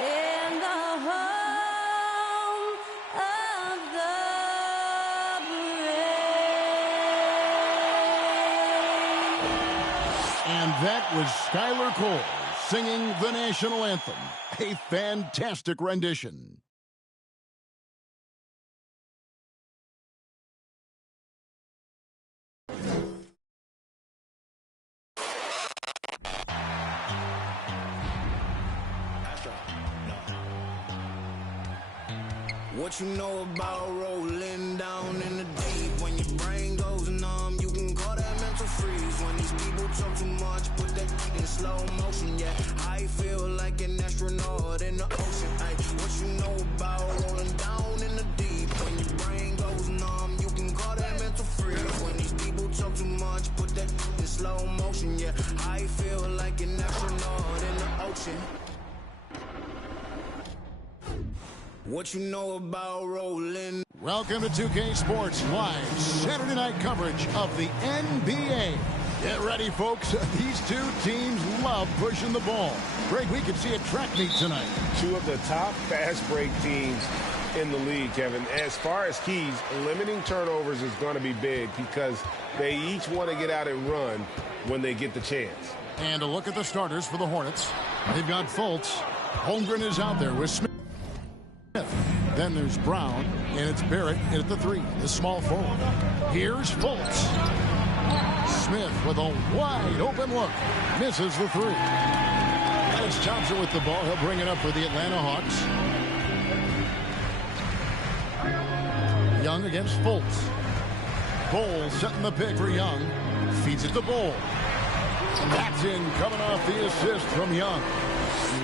in the home of the brave. And that was Skylar Cole singing the national anthem. A fantastic rendition. What you know about rolling down in the deep? When your brain goes numb, you can call that mental freeze. When these people talk too much, put that beat in slow motion. Yeah, I feel like an astronaut in the ocean. Ay, what you know about rolling down in the deep? When your brain goes numb, you can call that mental freeze. When these people talk too much, put that beat in slow motion. Yeah, I feel like an astronaut in the ocean. What you know about rolling? Welcome to 2K Sports Live Saturday night coverage of the NBA. Get ready, folks. These two teams love pushing the ball. Greg, we can see a track meet tonight. Two of the top fast break teams in the league, Kevin. As far as keys, limiting turnovers is going to be big because they each want to get out and run when they get the chance. And a look at the starters for the Hornets. They've got Fultz. Holmgren is out there with Smith. Then there's Brown, and it's Barrett at the 3, the small forward. Here's Fultz. Smith with a wide open look. Misses the 3. And it's Thompson with the ball. He'll bring it up for the Atlanta Hawks. Young against Fultz. Bol setting the pick for Young. Feeds it to Bol. That's in, coming off the assist from Young.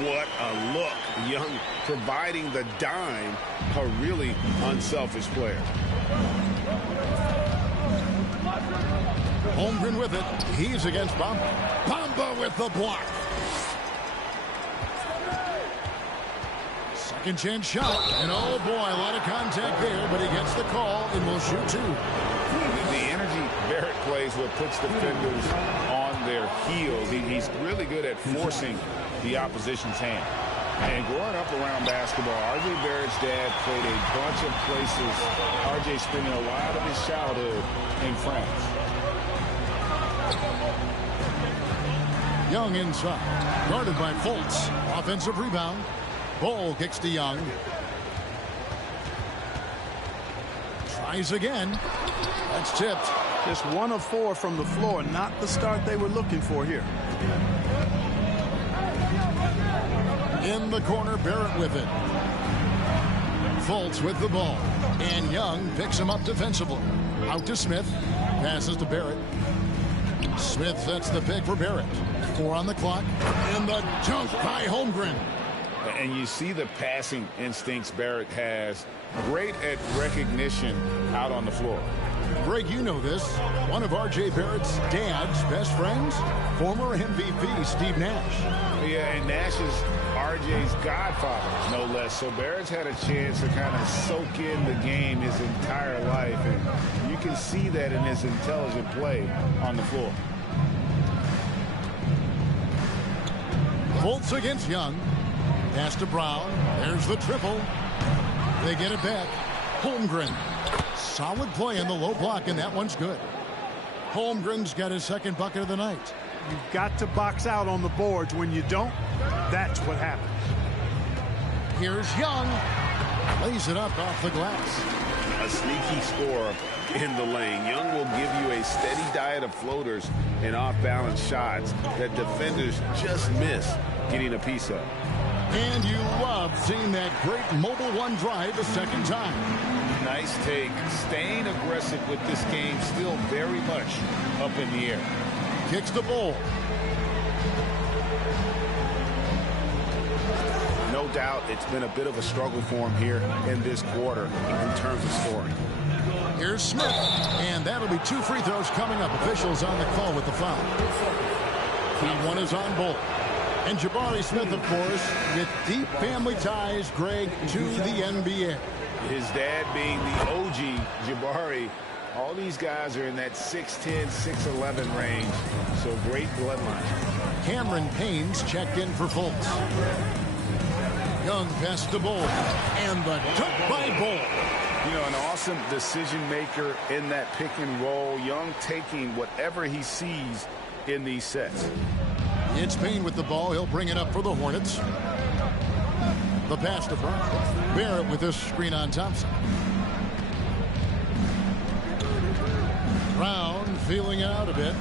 What a look. Young providing the dime. A really unselfish player. Holmgren with it. He's against Bamba. Bamba with the block. Second chance shot. And oh boy, a lot of contact there, but he gets the call and will shoot 2. The energy Barrett plays what puts defenders on their heels. He's really good at forcing the opposition's hand. And growing up around basketball, R.J. Barrett's dad played a bunch of places. R.J. spending a lot of his childhood in France. Young inside. Guarded by Fultz. Offensive rebound. Bol kicks to Young. Tries again. That's tipped. Just 1 of 4 from the floor. Not the start they were looking for here. In the corner, Barrett with it. Fultz with the ball. And Young picks him up defensively. Out to Smith. Passes to Barrett. Smith sets the pick for Barrett. 4 on the clock. And the dunk by Holmgren. And you see the passing instincts Barrett has. Great at recognition out on the floor. Greg, you know this. One of R.J. Barrett's dad's best friends, former MVP Steve Nash. Yeah, and Nash is R.J.'s godfather, no less. So Barrett's had a chance to kind of soak in the game his entire life, and you can see that in his intelligent play on the floor. Fultz against Young. Pass to Brown. There's the triple. They get it back. Holmgren. Solid play in the low block, and that one's good. Holmgren's got his second bucket of the night. You've got to box out on the boards. When you don't, that's what happens. Here's Young. Lays it up off the glass. A sneaky score in the lane. Young will give you a steady diet of floaters and off-balance shots that defenders just miss getting a piece of. And you love seeing that great mobile one drive a second time. Nice take. Staying aggressive with this game, still very much up in the air. Kicks the ball. No doubt it's been a bit of a struggle for him here in this quarter in terms of scoring. Here's Smith, and that'll be 2 free throws coming up. Officials on the call with the foul. And one is on Bol. And Jabari Smith, of course, with deep family ties, Greg, to the NBA. His dad being the OG, Jabari. All these guys are in that 6'10", 6'11" range. So great bloodline. Cameron Payne's checked in for Fultz. Young passes to Bol. And the dunk by Bol. You know, an awesome decision maker in that pick and roll. Young taking whatever he sees in these sets. It's Payne with the ball. He'll bring it up for the Hornets. The pass to Brown. Barrett with this screen on Thompson. Brown feeling it out a bit.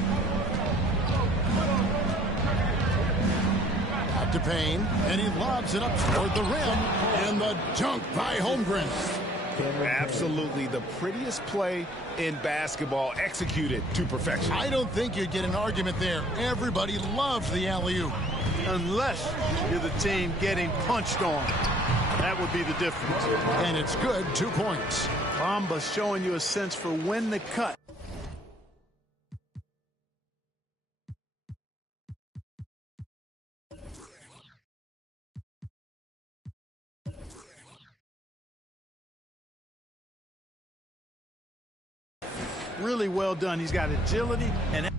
Out to Payne. And he lobs it up toward the rim. And the dunk by Holmgren. Absolutely the prettiest play in basketball, executed to perfection. I don't think you'd get an argument there. Everybody loves the alley-oop. Unless you're the team getting punched on. That would be the difference. And it's good, 2 points. Bamba showing you a sense for when to cut. Really well done. He's got agility and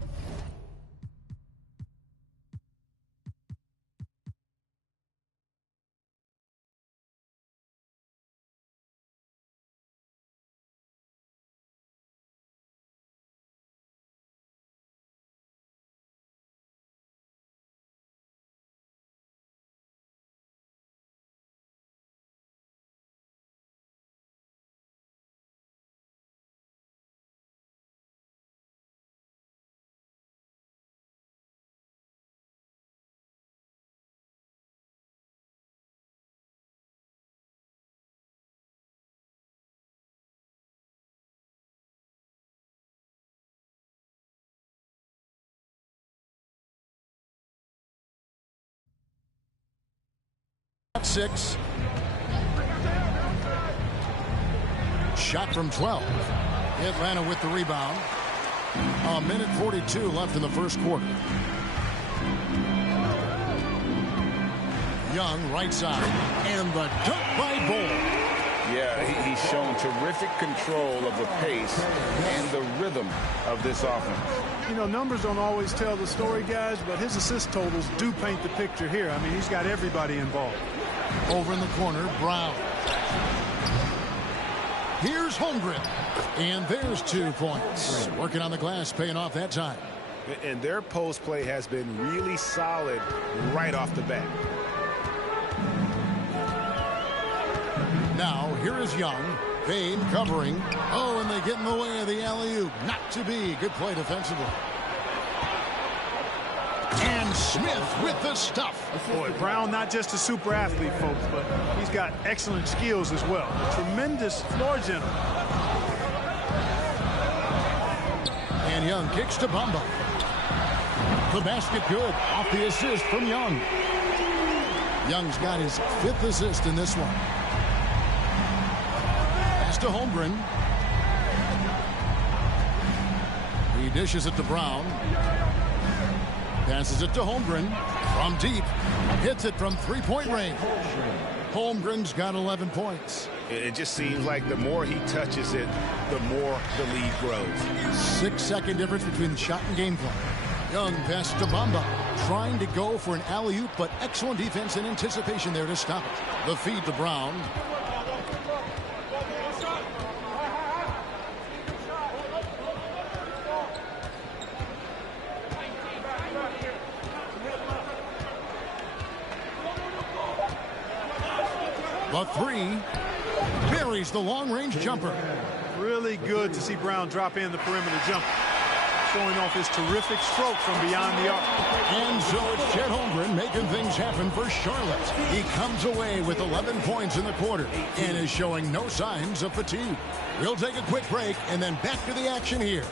six. Shot from 12. Atlanta with the rebound. A minute 42 left in the first quarter. Young right side. And the dunk by Bol. Yeah, he's shown terrific control of the pace and the rhythm of this offense. you know, numbers don't always tell the story, guys, but his assist totals do paint the picture here. I mean, he's got everybody involved. Over in the corner, Brown. Here's Holmgren. And there's 2 points. Working on the glass, paying off that time. And their post play has been really solid right off the bat. Now, here is Young. Payne covering. Oh, and they get in the way of the alley-oop. Not to be. Good play defensively. And Smith with the stuff. Boy, Brown not just a super athlete, folks, but he's got excellent skills as well. A tremendous floor general. And Young kicks to Bamba. The basket good. Off the assist from Young. Young's got his 5th assist in this one. Pass to Holmgren. He dishes it to Brown. Passes it to Holmgren from deep. Hits it from 3-point range. Holmgren's got 11 points. It just seems like the more he touches it, the more the lead grows. 6-second difference between shot and game plan. Young passes to Bamba. Trying to go for an alley-oop, but excellent defense and anticipation there to stop it. The feed to Brown. The 3 buries the long-range jumper. Really good to see Brown drop in the perimeter jumper, showing off his terrific stroke from beyond the arc. And so it's Chet Holmgren making things happen for Charlotte. He comes away with 11 points in the quarter and is showing no signs of fatigue. We'll take a quick break and then back to the action here.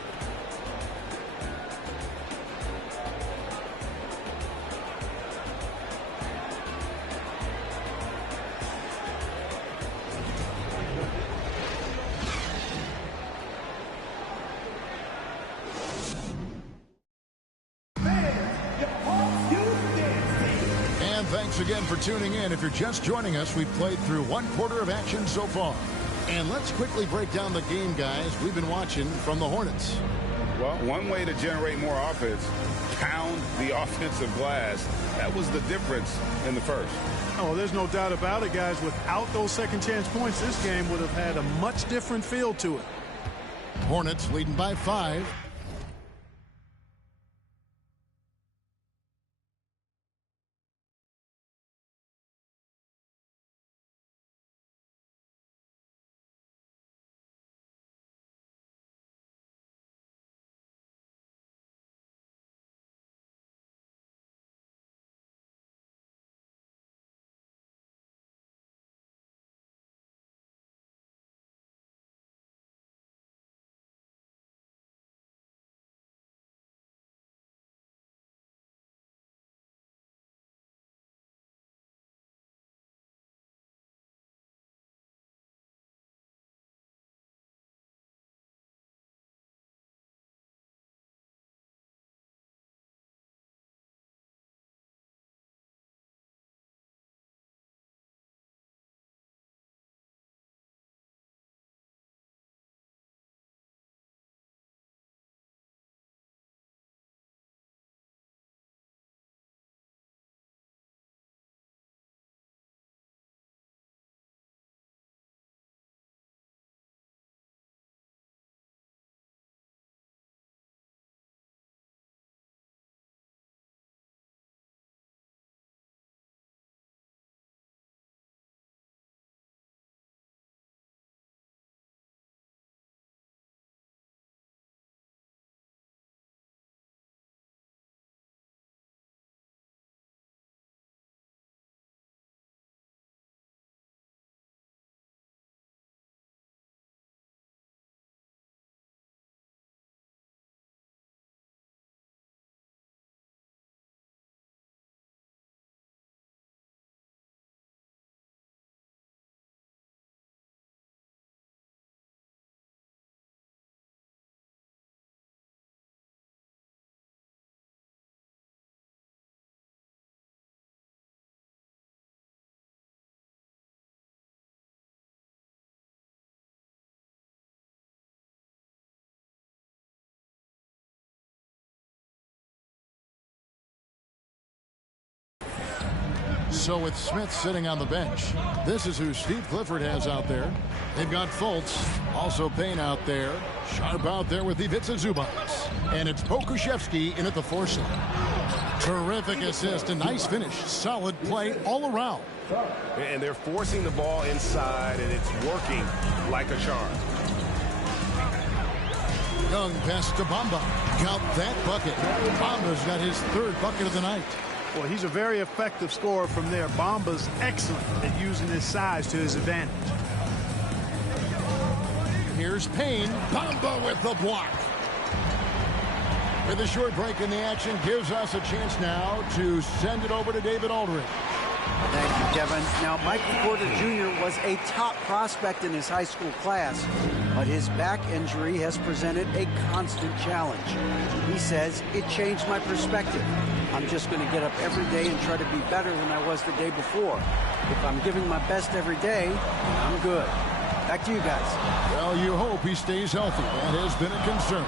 Thanks again for tuning in. If you're just joining us, we've played through 1 quarter of action so far. And let's quickly break down the game, guys, we've been watching from the Hornets. Well, one way to generate more offense pound the offensive glass. That was the difference in the first. Oh, there's no doubt about it, guys. Without those second chance points, this game would have had a much different feel to it. Hornets leading by 5. So with Smith sitting on the bench, this is who Steve Clifford has out there. They've got Fultz, also Payne out there. Sharp out there with Ivica Zubac. And it's Pokusevski in at the 4 slot. Terrific assist, a nice finish. Solid play all around. And they're forcing the ball inside, and it's working like a charm. Young pass to Bamba. Count that bucket. Bamba's got his 3rd bucket of the night. Well, he's a very effective scorer from there. Bamba's excellent at using his size to his advantage. Here's Payne. Bamba with the block. With a short break in the action, gives us a chance now to send it over to David Aldridge. Thank you, Kevin. Now, Michael Porter Jr. was a top prospect in his high school class, but his back injury has presented a constant challenge. He says, it changed my perspective. I'm just going to get up every day and try to be better than I was the day before. If I'm giving my best every day, I'm good. Back to you guys. Well, you hope he stays healthy. That has been a concern.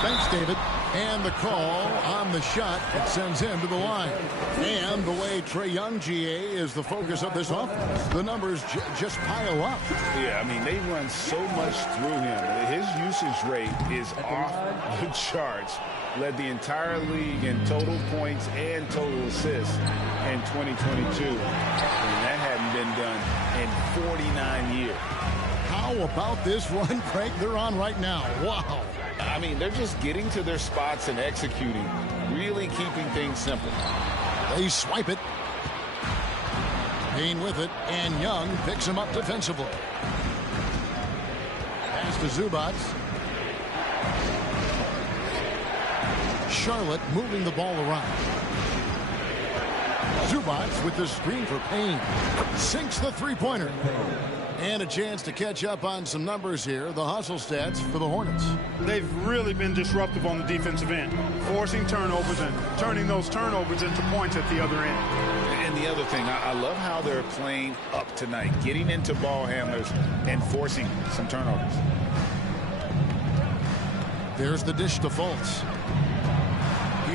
Thanks, David. And the call on the shot that sends him to the line. And the way Trae Young, GA, is the focus of this offense. The numbers just pile up. Yeah, I mean, they run so much through him. His usage rate is off the charts. Led the entire league in total points and total assists in 2022. And that hadn't been done in 49 years. How about this run break they're on right now? Wow. I mean, they're just getting to their spots and executing, really keeping things simple. They swipe it. Payne with it, and Young picks him up defensively. Pass to Zubac. Charlotte moving the ball around. Zubac with the screen for Payne. Sinks the three-pointer. And a chance to catch up on some numbers here. The hustle stats for the Hornets. They've really been disruptive on the defensive end, forcing turnovers and turning those turnovers into points at the other end. And the other thing, I love how they're playing up tonight, getting into ball handlers and forcing some turnovers. There's the dish to Fultz.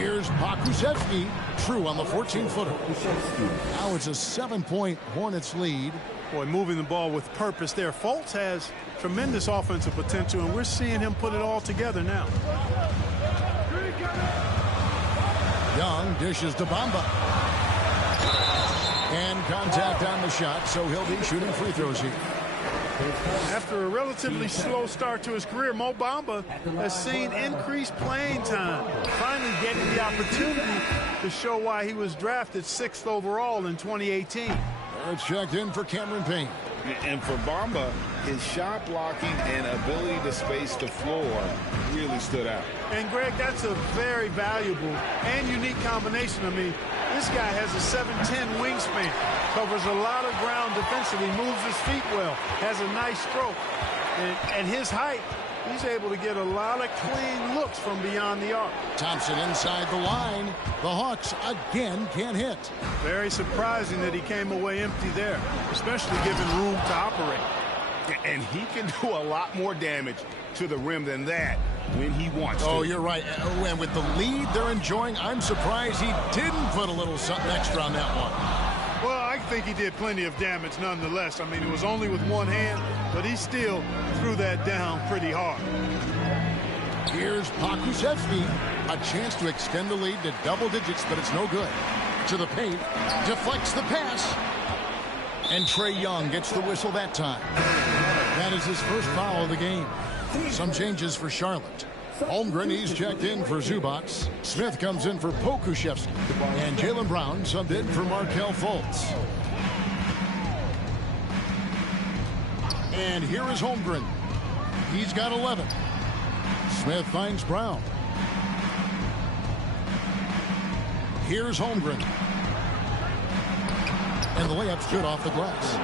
Here's Pokusevski, true on the 14-footer. Now it's a 7-point Hornets lead. Boy, moving the ball with purpose there. Fultz has tremendous offensive potential, and we're seeing him put it all together now. Young dishes to Bamba. And contact on the shot, so he'll be shooting free throws here. After a relatively slow start to his career, Mo Bamba has seen increased playing time, finally getting the opportunity to show why he was drafted 6th overall in 2018. It's checked in for Cameron Payne. And for Bamba, his shot blocking and ability to space the floor really stood out. And, Greg, that's a very valuable and unique combination. I mean, this guy has a 7'10" wingspan, covers a lot of ground defensively, moves his feet well, has a nice stroke. And his height, he's able to get a lot of clean looks from beyond the arc. Thompson inside the line. The Hawks again can't hit. Very surprising that he came away empty there, especially given room to operate. And he can do a lot more damage to the rim than that when he wants to. Oh, you're right. And with the lead they're enjoying, I'm surprised he didn't put a little something extra on that one. Well, I think he did plenty of damage nonetheless. I mean, it was only with one hand, but he still threw that down pretty hard. Here's Pokusevski. A chance to extend the lead to double digits, but it's no good. To the paint. Deflects the pass. And Trae Young gets the whistle that time. That is his first foul of the game. Some changes for Charlotte. Holmgren, he's checked in for Zubac. Smith comes in for Pokusevski. And Jaylen Brown subbed in for Markelle Fultz. And here is Holmgren. He's got 11. Smith finds Brown. Here's Holmgren. And the layup's good off the glass.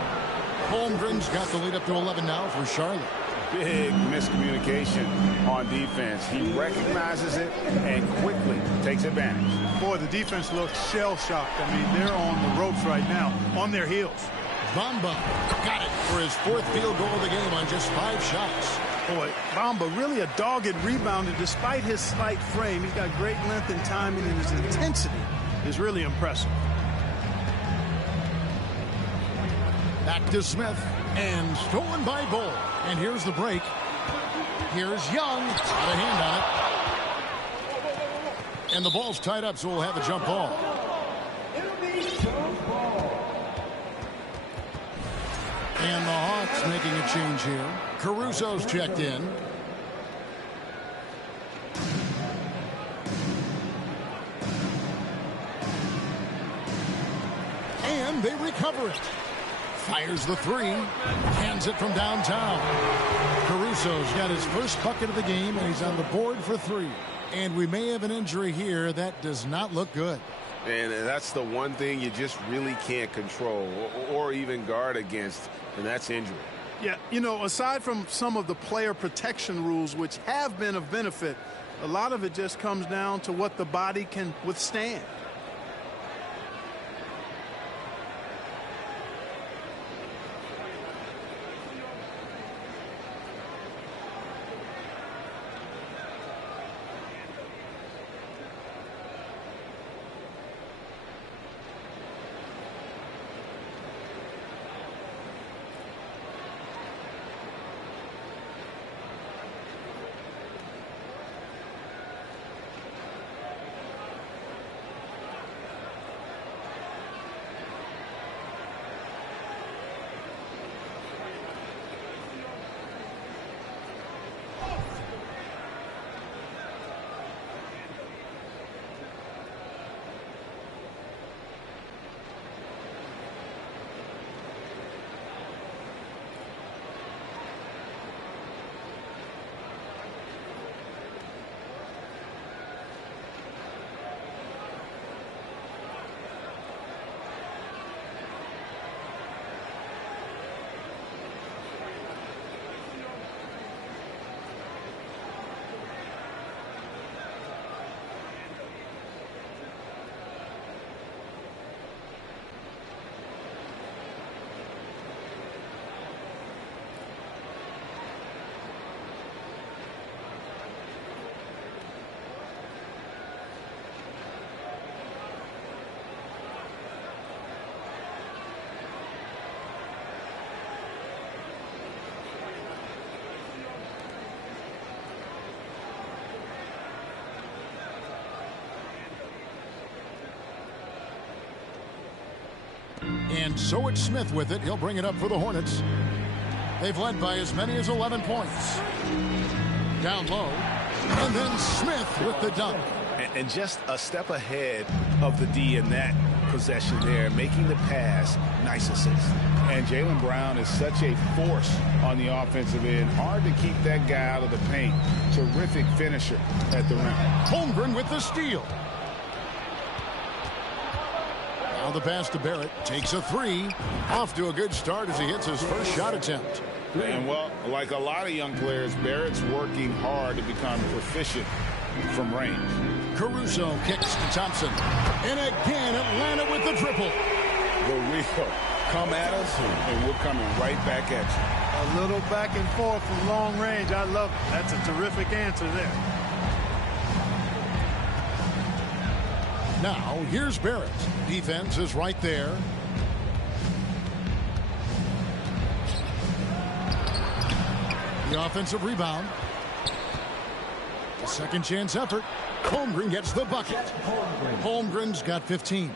Holmgren's got the lead up to 11 now for Charlotte. Big miscommunication on defense. He recognizes it and quickly takes advantage. Boy, the defense looks shell-shocked. I mean, they're on the ropes right now, on their heels. Bamba got it for his 4th field goal of the game on just 5 shots. Boy, Bamba really a dogged rebounder despite his slight frame. He's got great length and timing, and his intensity is really impressive. Back to Smith, and stolen by Bull. And here's the break. Here's Young. Got a hand on it. And the ball's tied up, so we'll have a jump ball. And the Hawks making a change here. Caruso's checked in. And they recover it. Fires the 3. Hands it from downtown. Caruso's got his first bucket of the game, and he's on the board for 3. And we may have an injury here. That does not look good. And that's the one thing you just really can't control or even guard against, and that's injury. Yeah, you know, aside from some of the player protection rules, which have been of benefit, a lot of it just comes down to what the body can withstand. And so it's Smith with it. He'll bring it up for the Hornets. They've led by as many as 11 points. Down low. And then Smith with the dunk. And just a step ahead of the D in that possession there, making the pass. Nice assist. And Jaylen Brown is such a force on the offensive end. Hard to keep that guy out of the paint. Terrific finisher at the rim. Holmgren with the steal. Now the pass to Barrett. Takes a three. Off to a good start as he hits his first shot attempt. And, well, like a lot of young players, Barrett's working hard to become proficient from range. Caruso kicks to Thompson. And again, Atlanta with the triple. The real come at us, and we're coming right back at you. A little back and forth from long range. I love it. That's a terrific answer there. Now, here's Barrett. Defense is right there. The offensive rebound. The second chance effort. Holmgren gets the bucket. Holmgren's got 15.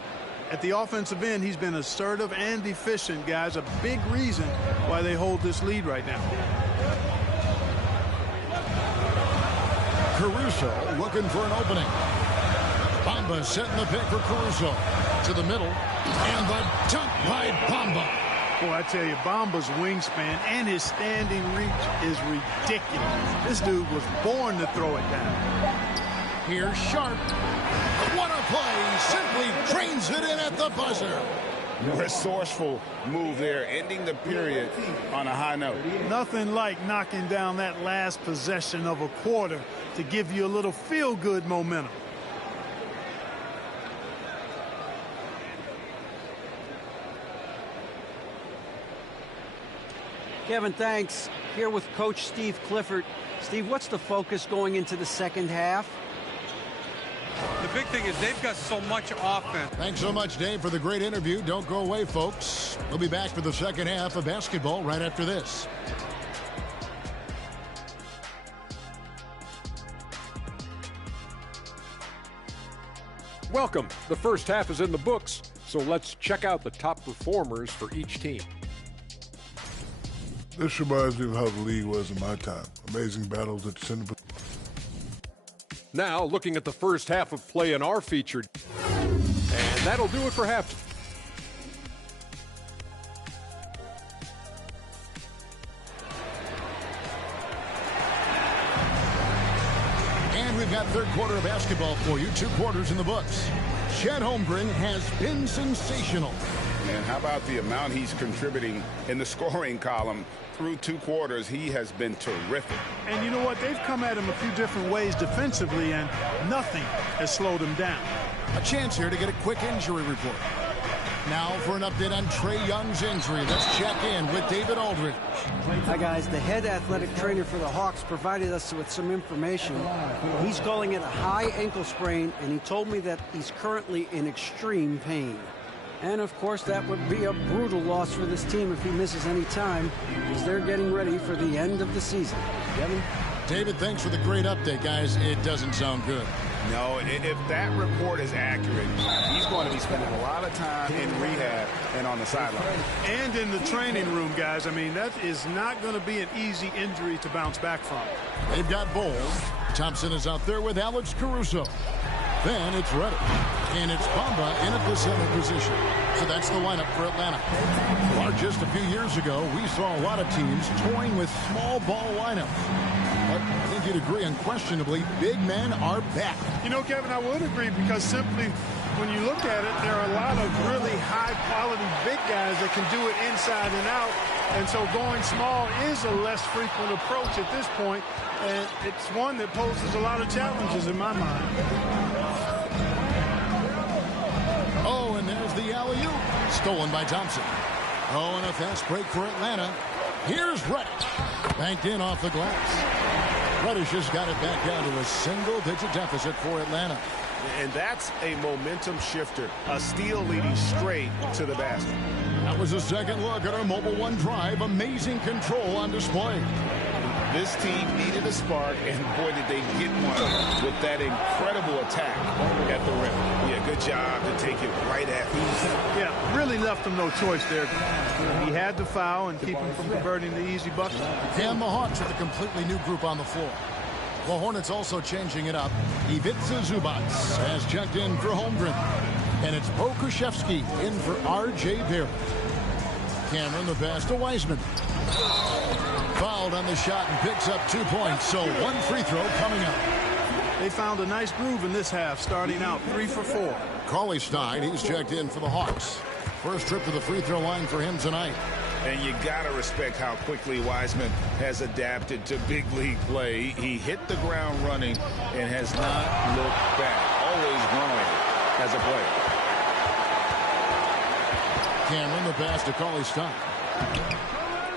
At the offensive end, he's been assertive and efficient, guys. A big reason why they hold this lead right now. Caruso looking for an opening. Bamba setting the pick for Caruso. To the middle. And the dunk by Bamba. Boy, I tell you, Bamba's wingspan and his standing reach is ridiculous. This dude was born to throw it down. Here's Sharp. What a play. Simply drains it in at the buzzer. Resourceful move there, ending the period on a high note. Nothing like knocking down that last possession of a quarter to give you a little feel-good momentum. Kevin, thanks. Here with Coach Steve Clifford. Steve, what's the focus going into the second half? The big thing is they've got so much offense. Thanks so much, Dave, for the great interview. Don't go away, folks. We'll be back for the second half of basketball right after this. Welcome. The first half is in the books, so let's check out the top performers for each team. This reminds me of how the league was in my time. Amazing battles at center. Now, looking at the first half of play in our featured. And that'll do it for half. And we've got third quarter of basketball for you. 2 quarters in the books. Chet Holmgren has been sensational. And how about the amount he's contributing in the scoring column? Through 2 quarters, he has been terrific. And you know what? They've come at him a few different ways defensively, and nothing has slowed him down. A chance here to get a quick injury report. Now for an update on Trae Young's injury. Let's check in with David Aldridge. Hi, guys. The head athletic trainer for the Hawks provided us with some information. He's calling it a high ankle sprain, and he told me that he's currently in extreme pain. And, of course, that would be a brutal loss for this team if he misses any time, as they're getting ready for the end of the season. Kevin? David, thanks for the great update, guys. It doesn't sound good. No, if that report is accurate, he's going to be spending a lot of time in rehab and on the sideline. And in the training room, guys. I mean, that is not going to be an easy injury to bounce back from. They've got Bowles. Thompson is out there with Alex Caruso. Then it's Reddick. And it's Bamba in at the center position. So that's the lineup for Atlanta. Well, just a few years ago, we saw a lot of teams toying with small ball lineups. But I think you'd agree unquestionably, big men are back. You know, Kevin, I would agree because simply when you look at it, there are a lot of really high-quality big guys that can do it inside and out. And so going small is a less frequent approach at this point, and it's one that poses a lot of challenges in my mind. Oh, and there's the alley-oop. Stolen by Thompson. Oh, and a fast break for Atlanta. Here's Reddish. Banked in off the glass. Reddish has got it back down to a single-digit deficit for Atlanta. And that's a momentum shifter. A steal leading straight to the basket. That was a second look at our Mobile One Drive. Amazing control on display. This team needed a spark, and boy, did they get one with that incredible attack at the rim. Yeah, good job to take it right at him. Yeah, really left him no choice there. He had to foul and keep him from converting the easy bucket. And the Hawks with a completely new group on the floor. The Hornets also changing it up. Ivica Zubac has checked in for Holmgren. And it's Bo Krzyzewski in for R.J. Barrett. Cameron the pass to Wiseman. Fouled on the shot and picks up 2 points. So one free throw coming up. They found a nice groove in this half, starting out 3 for 4. Cauley-Stein, he's checked in for the Hawks. First trip to the free throw line for him tonight. And you got to respect how quickly Wiseman has adapted to big league play. He hit the ground running and has not looked back. Always growing as a player. Cameron the pass to Cauley-Stein.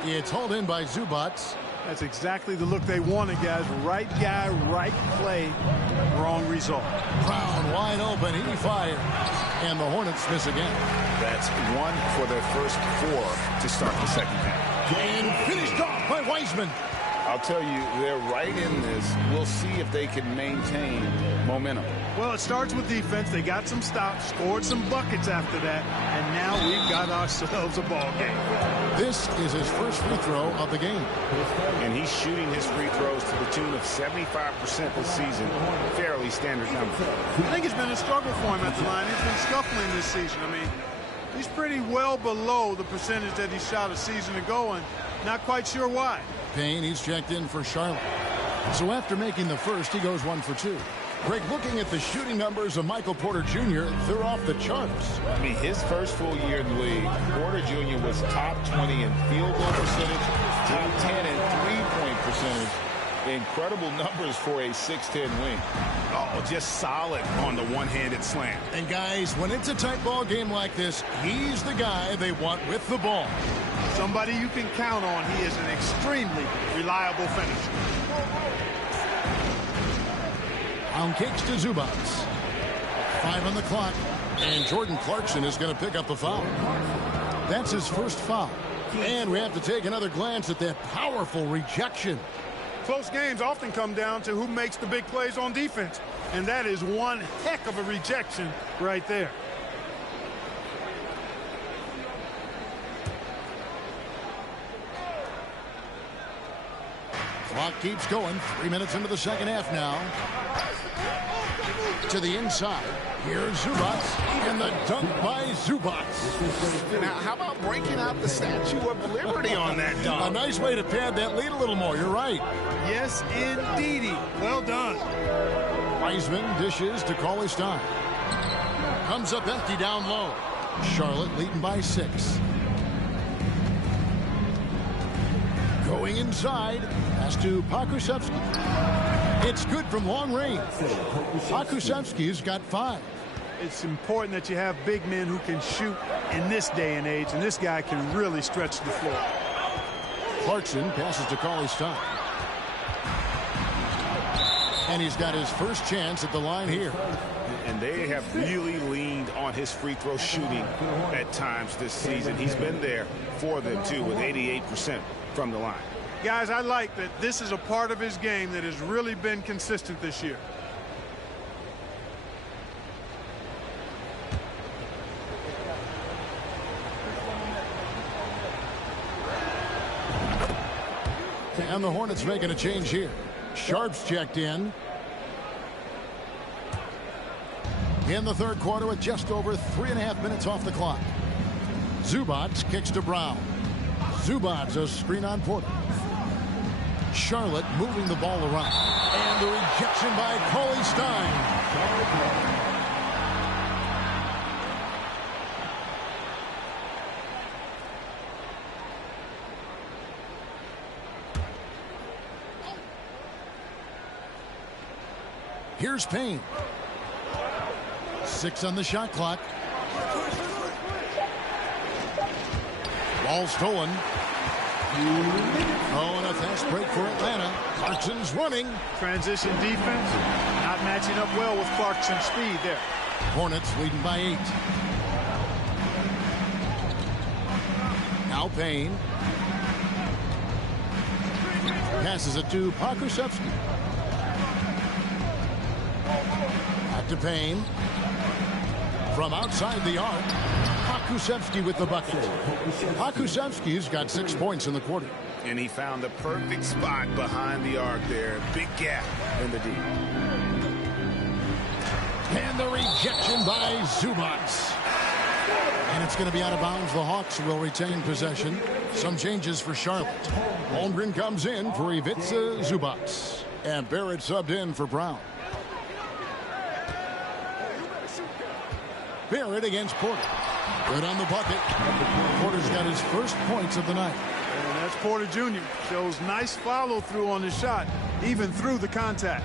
It's hauled in by Zubac. That's exactly the look they wanted, guys. Right guy, right play, wrong result. Brown wide open, he fired. And the Hornets miss again. That's 1 for their first 4 to start the second half. And finished off by Wiseman. I'll tell you, they're right in this. We'll see if they can maintain momentum. Well, it starts with defense. They got some stops, scored some buckets after that, and now we've got ourselves a ball game. This is his first free throw of the game. And he's shooting his free throws to the tune of 75% this season. Fairly standard number. I think it's been a struggle for him at the line. He's been scuffling this season. I mean, he's pretty well below the percentage that he shot a season ago, and not quite sure why. Payne, he's checked in for Charlotte. So after making the first, he goes 1 for 2. Greg, looking at the shooting numbers of Michael Porter Jr., they're off the charts. I mean, his first full year in the league, Porter Jr. was top 20 in field goal percentage, top 10 in three-point percentage. Incredible numbers for a 6'10 wing. Oh, just solid on the one-handed slam. And guys, when it's a tight ball game like this, he's the guy they want with the ball. Somebody you can count on. He is an extremely reliable finisher. Pound kicks to Zubac. 5 on the clock. And Jordan Clarkson is going to pick up the foul. That's his first foul. And we have to take another glance at that powerful rejection. Close games often come down to who makes the big plays on defense. And that is one heck of a rejection right there. Clock keeps going. 3 minutes into the second half now. To the inside. Here's Zubac. And the dunk by Zubac. Now, how about breaking out the Statue of Liberty on that dunk? A nice way to pad that lead a little more. You're right. Yes, indeedy. Well done. Wiseman dishes to Cauley-Stein. Comes up empty down low. Charlotte leading by 6. Going inside. Pass to Pokusevski. It's good from long range. Pokusevski's got 5. It's important that you have big men who can shoot in this day and age, and this guy can really stretch the floor. Clarkson passes to Cauley-Stein. And he's got his first chance at the line here. And they have really leaned on his free throw shooting at times this season. He's been there for them, too, with 88% from the line. Guys, I like that this is a part of his game that has really been consistent this year. And the Hornets making a change here. Sharp's checked in. In the third quarter with just over 3.5 minutes off the clock. Zubac kicks to Brown. Zubac a screen on Porter. Charlotte moving the ball around. And the rejection by Cauley-Stein. Here's Payne. 6 on the shot clock. Ball stolen. Oh, and a fast break for Atlanta. Clarkson's running. Transition defense not matching up well with Clarkson's speed there. Hornets leading by 8. Now Payne. Passes it to Pokusevski. Back to Payne. From outside the arc, Pokusevski with the bucket. Pokusevski's got 6 points in the quarter. And he found the perfect spot behind the arc there. Big gap in the D. And the rejection by Zubats. And it's going to be out of bounds. The Hawks will retain possession. Some changes for Charlotte. Holmgren comes in for Ivica Zubats. And Barrett subbed in for Brown. Barrett against Porter. Good on the bucket. Porter's got his first points of the night. And that's Porter Jr. Shows nice follow-through on the shot, even through the contact.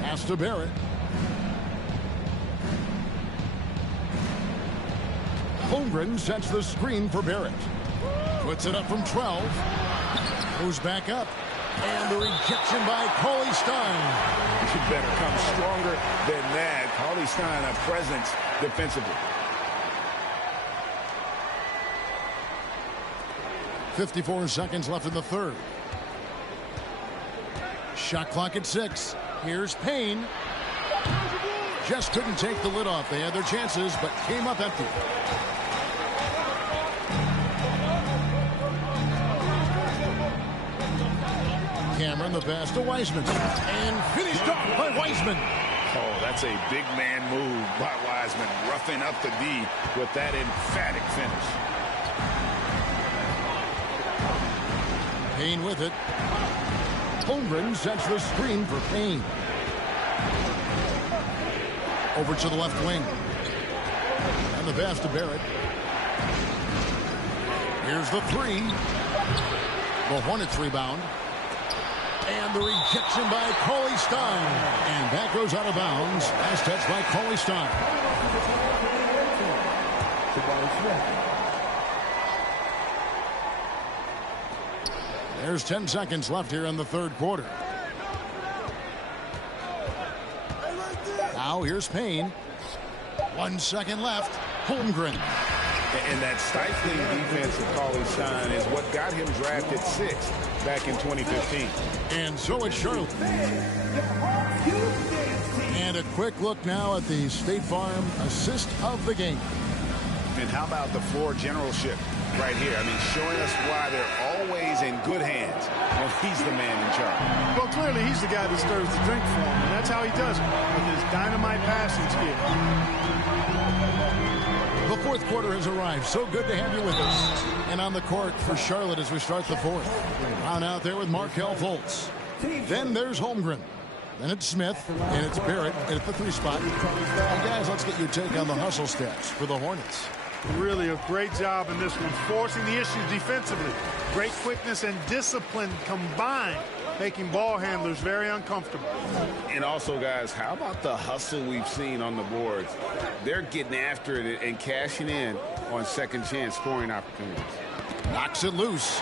Pass to Barrett. Holmgren sets the screen for Barrett. Puts it up from 12. Goes back up. And the rejection by Cauley Stein. You better come stronger than that. Cauley Stein, a presence defensively. 54 seconds left in the third. Shot clock at 6. Here's Payne. Just couldn't take the lid off. They had their chances, but came up empty. Cameron, the pass to Wiseman. And finished off by Wiseman. Oh, that's a big man move by Wiseman. Roughing up the D with that emphatic finish. Payne with it. Holmgren sets the screen for Payne. Over to the left wing. And the pass to Barrett. Here's the 3. The Hornets rebound. And the rejection by Cauley Stein. And that goes out of bounds. Last touch by Cauley Stein. There's 10 seconds left here in the third quarter. Now here's Payne. 1 second left. Holmgren. And that stifling defense of Cauley Stein is what got him drafted 6th back in 2015. And so it's Charlotte. And a quick look now at the State Farm assist of the game. And how about the floor generalship right here? I mean, showing us why they're always in good hands when he's the man in charge. Well, clearly he's the guy that stirs the drink for him, and that's how he does it, with his dynamite passing skill. The fourth quarter has arrived. So good to have you with us. And on the court for Charlotte as we start the fourth. Brown out there with Markelle Fultz. Then there's Holmgren. Then it's Smith. And it's Barrett at the 3 spot. And guys, let's get your take on the hustle stats for the Hornets. Really a great job in this one, forcing the issues defensively. Great quickness and discipline combined, making ball handlers very uncomfortable. And also, guys, how about the hustle we've seen on the boards? They're getting after it and cashing in on second chance scoring opportunities. Knocks it loose.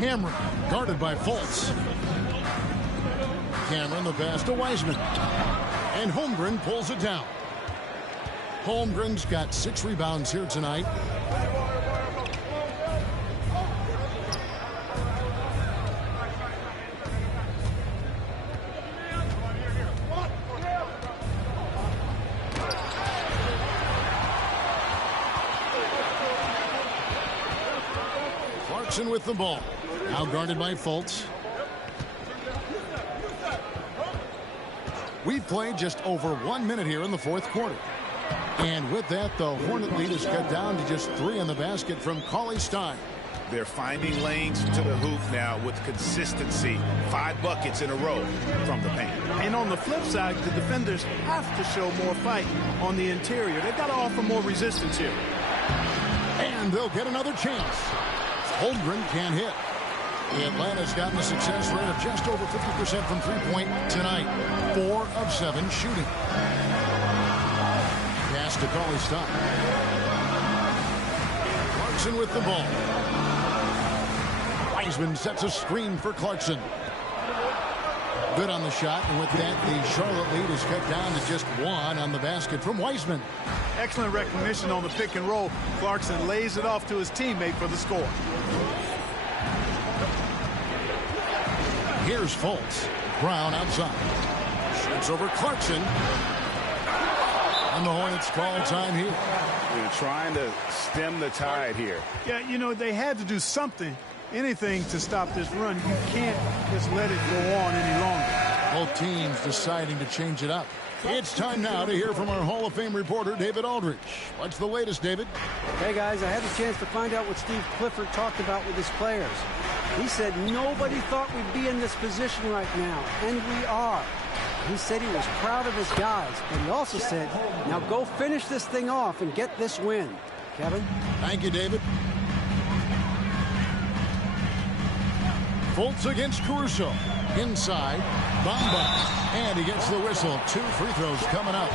Cameron guarded by Fultz. Cameron the pass to Wiseman. And Holmgren pulls it down. Holmgren's got 6 rebounds here tonight. Clarkson with the ball. Now guarded by Fultz. We've played just over 1 minute here in the fourth quarter. And with that, the Hornet lead is cut down to just 3 in the basket from Cauley Stein. They're finding lanes to the hoop now with consistency. 5 buckets in a row from the paint. And on the flip side, the defenders have to show more fight on the interior. They've got to offer more resistance here. And they'll get another chance. Holmgren can't hit. Atlanta's gotten a success rate of just over 50% from three-point tonight. 4 of 7 shooting. Pass to Cauley Stein. Clarkson with the ball. Wiseman sets a screen for Clarkson. Good on the shot, and with that, the Charlotte lead is cut down to just 1 on the basket from Wiseman. Excellent recognition on the pick and roll. Clarkson lays it off to his teammate for the score. Here's Fultz. Brown outside. Shoots over Clarkson. And the Hornets call time here. They're trying to stem the tide here. Yeah, you know, they had to do something, anything to stop this run. You can't just let it go on any longer. Both teams deciding to change it up. It's time now to hear from our Hall of Fame reporter, David Aldridge. What's the latest, David? Hey, guys, I had the chance to find out what Steve Clifford talked about with his players. He said nobody thought we'd be in this position right now, and we are. He said he was proud of his guys, but he also said, now go finish this thing off and get this win. Kevin? Thank you, David. Fultz against Caruso. Inside, Bamba. And he gets the whistle. 2 free throws coming up.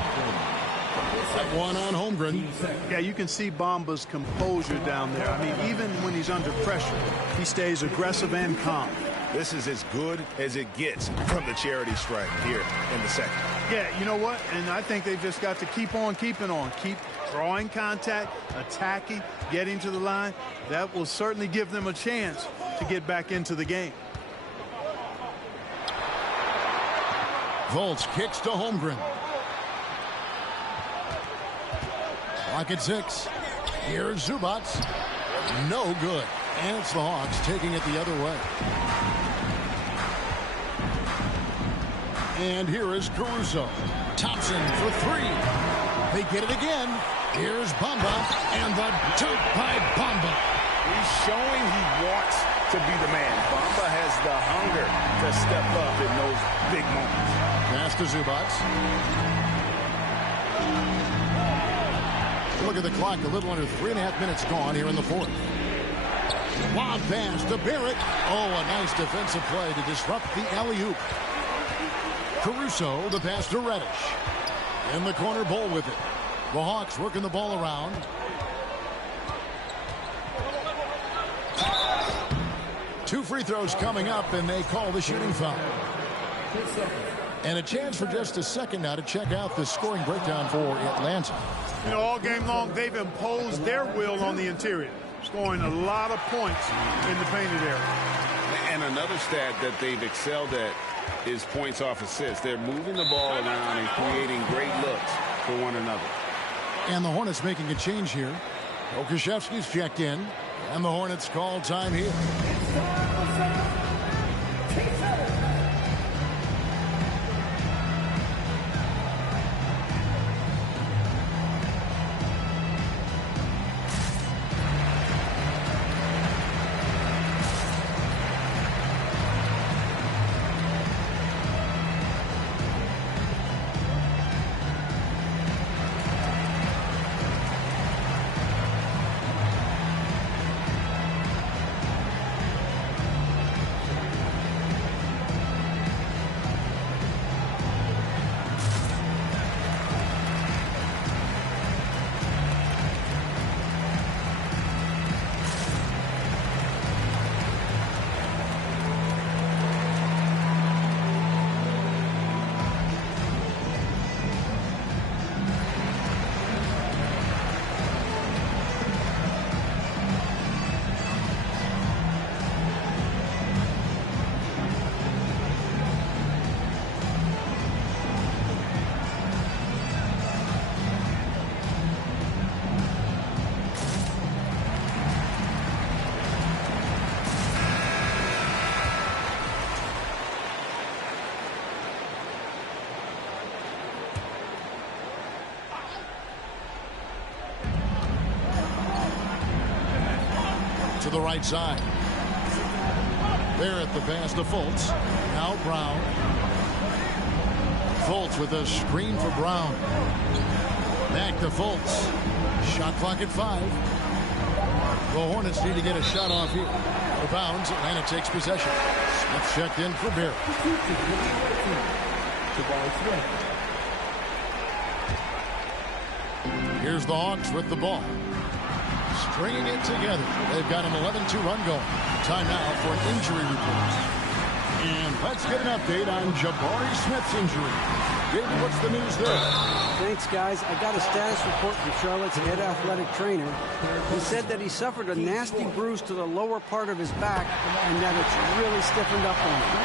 That one on Holmgren. Yeah, you can see Bamba's composure down there. I mean, even when he's under pressure, he stays aggressive and calm. This is as good as it gets from the charity stripe here in the second. Yeah, you know what? And I think they've just got to keep on keeping on. Keep drawing contact, attacking, getting to the line. That will certainly give them a chance to get back into the game. Fultz kicks to Holmgren. Clock at 6. Here's Zubac. No good. And it's the Hawks taking it the other way. And here is Caruso. Thompson for 3. They get it again. Here's Bamba. And the dunk by Bamba. He's showing he wants to be the man. Bamba has the hunger to step up in those big moments. Pass to Zubac. Look at the clock. A little under 3.5 minutes gone here in the fourth. Lob pass to Barrett. Oh, a nice defensive play to disrupt the alley-oop. Caruso, the pass to Reddish. In the corner, Bull with it. The Hawks working the ball around. Two free throws coming up, and they call the shooting foul. And a chance for just a second now to check out the scoring breakdown for Atlanta. You know, all game long, they've imposed their will on the interior, scoring a lot of points in the painted area. And another stat that they've excelled at is points off assists. They're moving the ball around and creating great looks for one another. And the Hornets making a change here. Okashevsky's checked in, and the Hornets call time here. To the right side. Barrett the pass to Fultz. Now Brown. Fultz with a screen for Brown. Back to Fultz. Shot clock at 5. The Hornets need to get a shot off here. Out of bounds. Atlanta takes possession. Smith checked in for Barrett. Here's the Hawks with the ball. Stringing it together. They've got an 11-2 run going. Time now for an injury report. And let's get an update on Jabari Smith's injury. David, what's the news there? Thanks, guys. I got a status report from Charlotte's head athletic trainer. He said that he suffered a nasty bruise to the lower part of his back and that it's really stiffened up on him.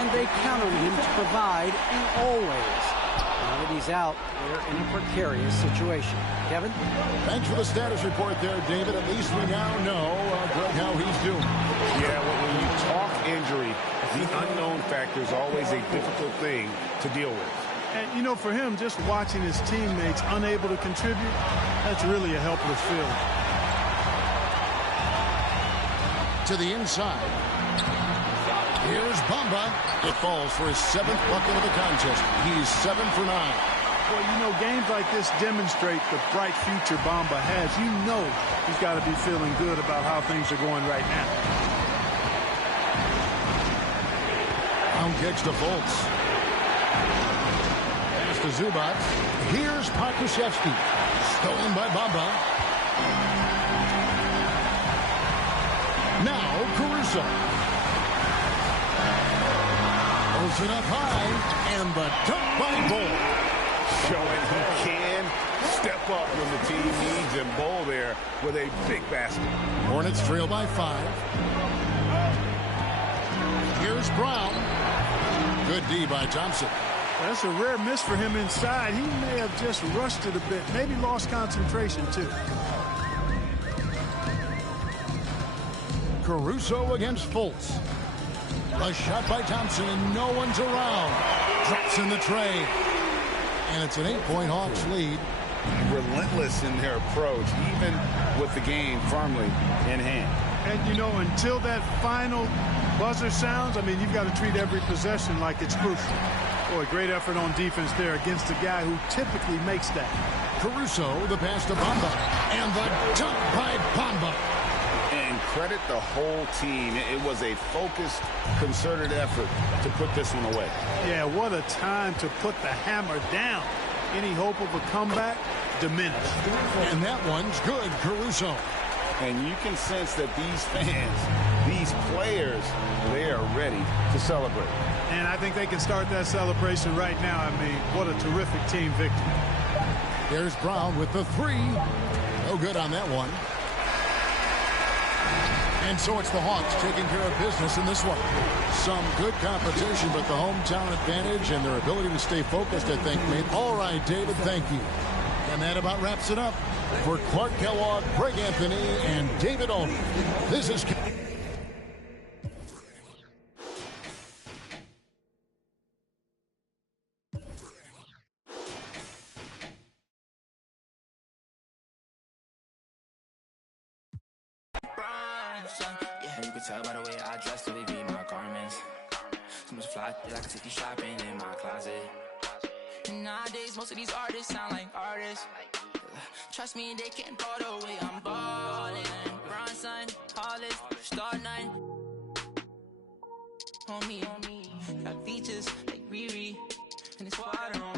And they count on him to provide in all ways. Now that he's out, they're in a precarious situation. Kevin? Thanks for the status report there, David. At least we now know, Greg, how he's doing. Yeah, when you talk injury, the unknown factor is always a difficult thing to deal with. And, you know, for him, just watching his teammates unable to contribute, that's really a helpless feeling. To the inside. Here's Bamba. It falls for his 7th bucket of the contest. He's 7 for 9. Well, you know, games like this demonstrate the bright future Bamba has. You know he's got to be feeling good about how things are going right now. Down kicks to Fultz. Pass to Zubac. Here's Pokusevski. Stolen by Bamba. Now Caruso. Pulls it up high. And the dunk by Bol. Showing he can step up when the team needs him. Bol there with a big basket. Hornets trail by 5. Here's Brown. Good D by Thompson. That's a rare miss for him inside. He may have just rushed it a bit. Maybe lost concentration, too. Caruso against Fultz. A shot by Thompson, and no one's around. Drops in the tray. And it's an 8-point Hawks lead. Relentless in their approach, even with the game firmly in hand. And, you know, until that final buzzer sounds, I mean, you've got to treat every possession like it's crucial. Boy, great effort on defense there against a guy who typically makes that. Caruso, the pass to Bamba. And the dunk by Bamba. And credit the whole team. It was a focused, concerted effort to put this one away. Yeah, what a time to put the hammer down. Any hope of a comeback diminished. And that one's good, Caruso. And you can sense that these fans, these players, they are ready to celebrate. And I think they can start that celebration right now. I mean, what a terrific team victory. There's Brown with the 3. No good on that one. And so it's the Hawks taking care of business in this one. Some good competition, but the hometown advantage and their ability to stay focused, I think, made. All right, David, thank you. And that about wraps it up. For Clark Kellogg, Greg Anthony, and David Olney, this is... Yeah, you can tell by the way I dress to be my garments. So much fly that I can take you shopping in my closet. And nowadays, most of these artists sound like artists. Trust me, they can't ball the way I'm ballin'. Bronson, Hollis, Star 9. On me, got features like Riri, and it's water on me.